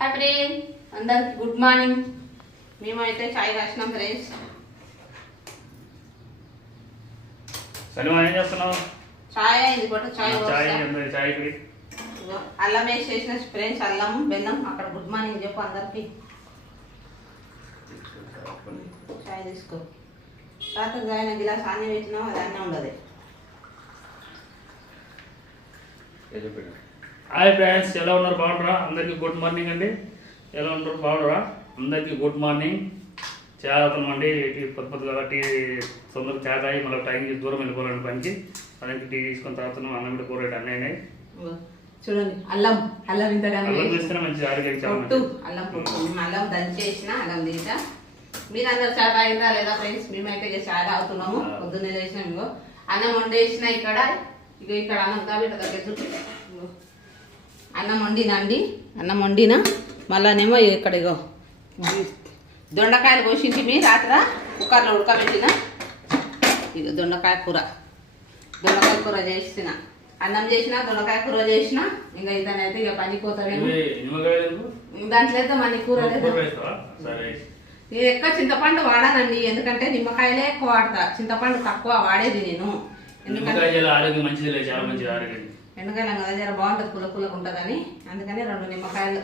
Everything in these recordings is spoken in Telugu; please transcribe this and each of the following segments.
హ్యాపీ డే అందరికి గుడ్ మార్నింగ్. మేమైతే చాయ్ కాసినాం ఫ్రెండ్స్. సలీమా ఏం చేస్తున్నావు? చాయ్ అయింది పట్టు చాయ్ అల్లం వేసి చేసిన ఫ్రెండ్స్. అల్లం బెల్లం. అక్కడ గుడ్ మార్నింగ్ చెప్పు అందరికి. చాయ్ తీసుకో. రాత్రి జాయిన గిలాస్ ఆనే పెట్టినాం, అది అన్నీ ఉండదు. హాయ్ ఫ్రెండ్స్, ఎలా ఉన్నారు? బాగున్నారా? అందరికీ గుడ్ మార్నింగ్ అండి. ఎలా ఉన్నారు? బాగున్నారా? అందరికీ గుడ్ మార్నింగ్. చేస్తున్నామండి. పొద్దుగా టీ తొందరగా చేత అయ్యి మళ్ళీ టైంకి దూరం వెళ్ళిపోవాలండి పనికి. అదంతా టీ తీసుకొని తాగుతున్నాం. అన్నం కూడా కూర అన్నీ అయినాయి. చూడండి అల్లం అల్లం ఇంత అల్లం వేస్తేనే మంచి ఆరోగ్యం. అల్లం అల్లం దంచేసిన అల్లం తీసా. మీరు అందరు చాయ్ తాగిందా లేదా ఫ్రెండ్స్? మేమైతే చాయ్ తాగుతున్నాము. పొద్దున్నే చేసినాం. ఇగో అన్నం వండేసిన ఇక్కడ. ఇక ఇక్కడ అన్నం కాబట్టి దగ్గర అన్నం వండినా అన్నం వండినా. మళ్ళానేమో ఇక్కడ ఇగో దొండకాయలు కోసింటివి రాత్ర కుక్కర్లో ఉడకబెట్టిన. ఇక దొండకాయ కూర చేసిన. అన్నం చేసిన, దొండకాయ కూర చేసిన. ఇంకా ఇతనైతే ఇక పనిపోతాడేమో. దాంట్లో అయితే మన కూర లేదు. నేను ఎక్కువ చింతపండు వాడానండి, ఎందుకంటే నిమ్మకాయలే ఎక్కువ వాడతా. చింతపండు తక్కువ వాడేది నేను. ఎందుకంటే ఎండకాయలం కదా జర బాగుంటుంది, పుల్లగా ఉంటుందని. అందుకని 2 నిమ్మకాయలు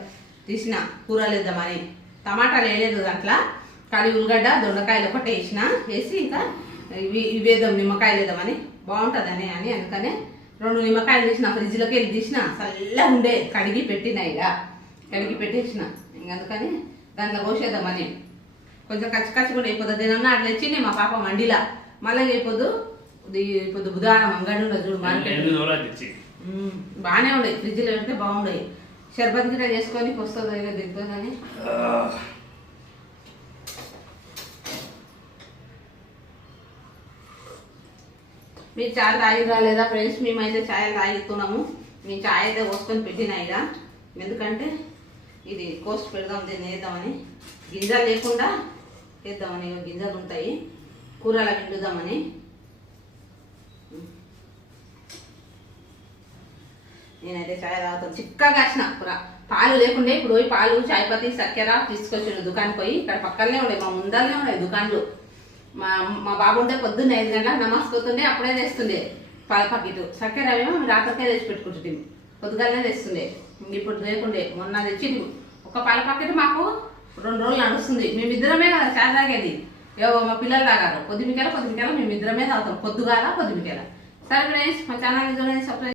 తీసిన కూర లేద్దామని. టమాటాలు వేయలేదు దాంట్లో. కానీ ఉల్లిగడ్డ దొండకాయలు ఒకటి వేసి ఇంకా ఇవేద్దాం నిమ్మకాయలు వేద్దామని బాగుంటుందని అని. అందుకనే 2 నిమ్మకాయలు తీసిన. ఫ్రిడ్జ్లోకి వెళ్ళి తీసిన. చల్లగా ఉండే కడిగి పెట్టిన. ఇక కడిగి పెట్టేసిన. ఇంక అందుకని దాంట్లో కోసేద్దామని. కొంచెం కచ్చి కూడా అయిపోతుంది. తినన్నా అట్లా వచ్చింది మా పాప మండిలా. మళ్ళీ అయిపోద్దు. ఇప్పుడు బుధవారం అంగడి ఉండదు చూడు మార్కెట్. బాగానే ఉండేవి. ఫ్రిడ్జ్లో పెడితే బాగుండేవి. షర్బత్ గిట్ట చేసుకొని వస్తుంది దిగుతుందని. మీరు చాయ్ తాగిరా లేదా ఫ్రెండ్స్? మేమైతే చాయ్ తాగిస్తున్నాము. మేము చాయ్ అయితే పోసుకొని పెట్టినా. ఇక ఎందుకంటే ఇది కోస్ట్ పెడదాం, దీన్ని వేద్దామని. గింజలు లేకుండా వేద్దామని. గింజలు ఉంటాయి కూరలా వండుదామని. నేనైతే చాయ్ తాగుతాను. చిక్కగా కాసిన కూర. పాలు లేకుండే. ఇప్పుడు పోయి పాలు, చాయ్ పత్తి, చక్కెర తీసుకొచ్చిన దుకాణం పోయి. ఇక్కడ పక్కనే ఉండే, మా ముందరనే ఉన్నాయి దుకాణాలు. మా బాబు ఉంటే పొద్దున్న 5 గంటలకు నమాజ్ పోతుండే. అప్పుడే తెస్తుండే పాల ప్యాకెట్. చక్కెర ఏమో రాత్రికే తెచ్చి పెట్టుకుంటుంది. పొద్దుగానే తెస్తుండే. ఇప్పుడు లేకుండే. మొన్న తెచ్చి ఒక పాల ప్యాకెట్ మాకు 2 రోజులు నడుస్తుంది. మేమిద్దరమే కదా చాయ్ తాగేది. మా పిల్లలు తాగారు. పొద్దుమికేలా మేమిద్దరమే తాగుతాం. పొద్దుగాల పొద్దుమికేలా. సరే ఫ్రెండ్స్, మా ఛానల్ చూడండి, సబ్స్క్రైబ్